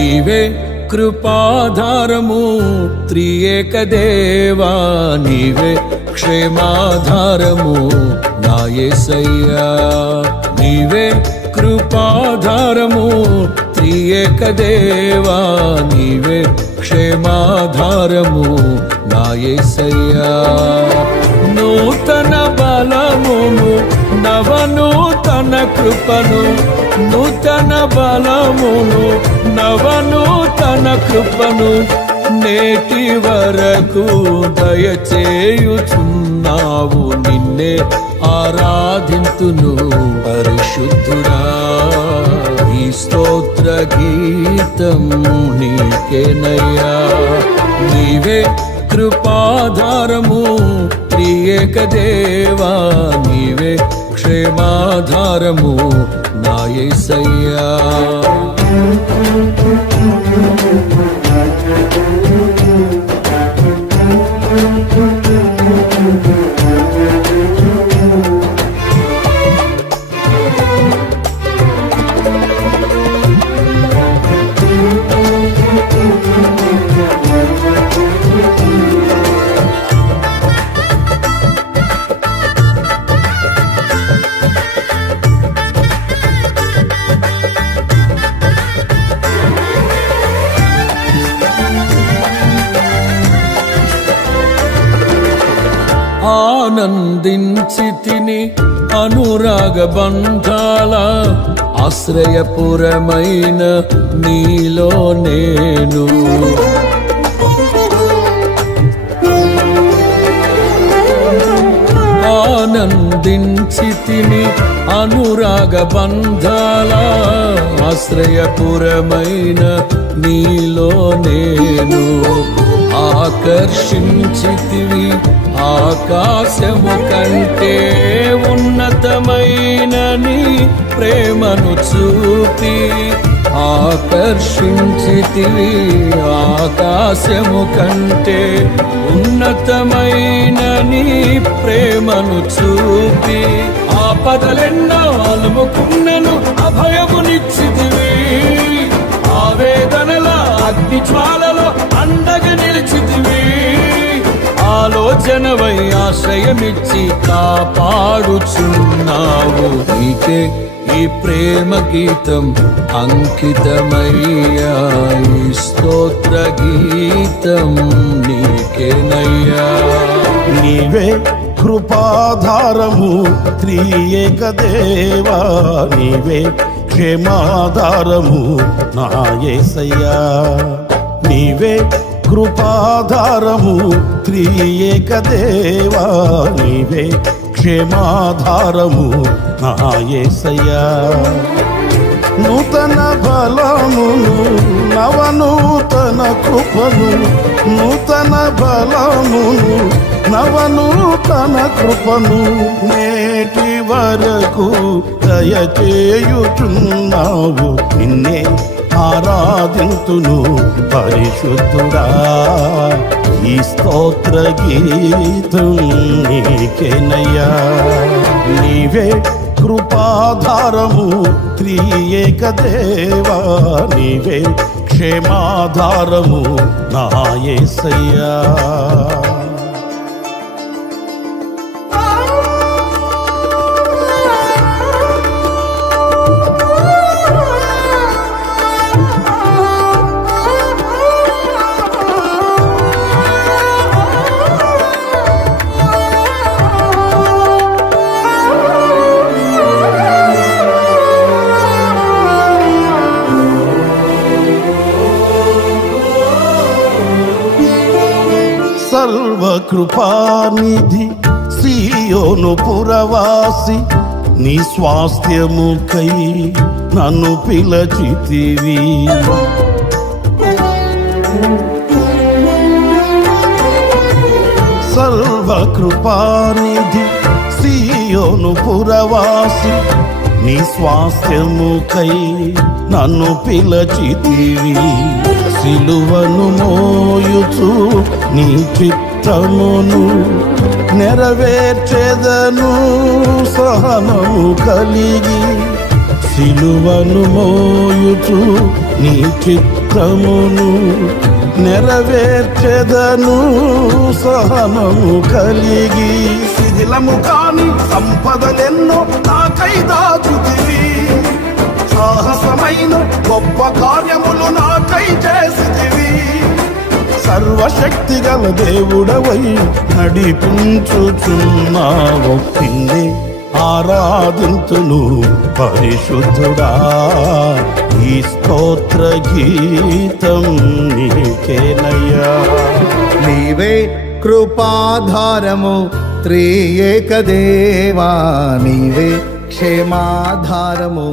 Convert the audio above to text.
నీవే కృపాధారము త్రియేక దేవా, నీవే క్షేమాధారము నా యేసయ్యా. నీవే కృపాధారము త్రియేక దేవా, నీవే క్షేమాధారము నా యేసయ్యా. నూతన బలమును నవనూతన కృపను, నూతన బలమును నవనూతన కృపను నేటి వరకు దయచేయుచున్నావు. నిన్నే ఆరాధింతును పరిశుద్ధుడా. ఈ స్తోత్ర గీతం నీకేనయ్యా. నీవే కృపాధారము త్రియేక దేవా, నీవే క్షేమాధారము నా యేసయ్యా. ఆనందించితిని అనురాగ బంధాల ఆశ్రయపురమైన నీలో నేను. ఆనందించితిని అనురాగ బంధాల ఆశ్రయపురమైన నీలో నేను. ఆకర్షించితివి ఆకాశము కంటే ఉన్నతమైన నీ ప్రేమను చూపి. ఆకర్షించితివి ఆకాశము కంటే ఉన్నతమైన నీ ప్రేమను చూపి. ఆపదలెన్నో అలుముకున్నను అభయమునిచ్చితివి. ఆవేదనల అగ్ని జ్వాలలో అండగా నిలిచితివి. ఆలోచనవై ఆశ్రయమిచ్చి కాపాడుచున్నావు. నీకే ఈ ప్రేమ గీతం అంకితమయ్యా. ఈ స్తోత్ర గీతం నీకేనయ్యా. నీవే కృపాధారము త్రియేక దేవా, నీవే క్షేమాధారము నా యేసయ్యా. నీవే కృపాధారము త్రియేక దేవా, నీవే క్షేమాధారము నా యేసయ్యా. నూతన బలమును నవనూతన కృపను, నూతన బలమును నవనూతన కృపను నేటి వరకు దయచేయుచున్నావు. నిన్నే ఆరాధింతును పరిశుద్ధుడా. ఈ స్తోత్ర గీతం నీకేనయ్యా. నీవే కృపాధారము త్రియేక దేవా, నీవే క్షేమాధారము నా యేసయ్యా. సర్వకృపానిధి సీయోను పురవాసి, నీ స్వాస్థ్యముకై నన్ను పిలచితివి. సర్వకృపానిధి సీయోను పురవాసి, నీ స్వాస్థ్యముకై నన్ను పిలచితివి. సిలువను మోయుచు నీ చిత్తమును నెరవేర్చెదను సహనము కలిగి. సిలువను మోయుచు నీ చిత్తమును నెరవేర్చెదను సహనము కలిగి. శిథిలము కాని సంపదలెన్నో నాకై దాచుతివి, సాహసమైన గొప్ప కార్యములు నాకై చేసితివి. సర్వశక్తి గల దేవుడవై నడిపించుచున్నావు, నిన్నే ఆరాధింతును పరిశుద్ధుడా. ఈ స్తోత్ర గీతం నీకేనయ్యా. నీవే కృపాధారము త్రియేక దేవా, నీవే క్షేమాధారము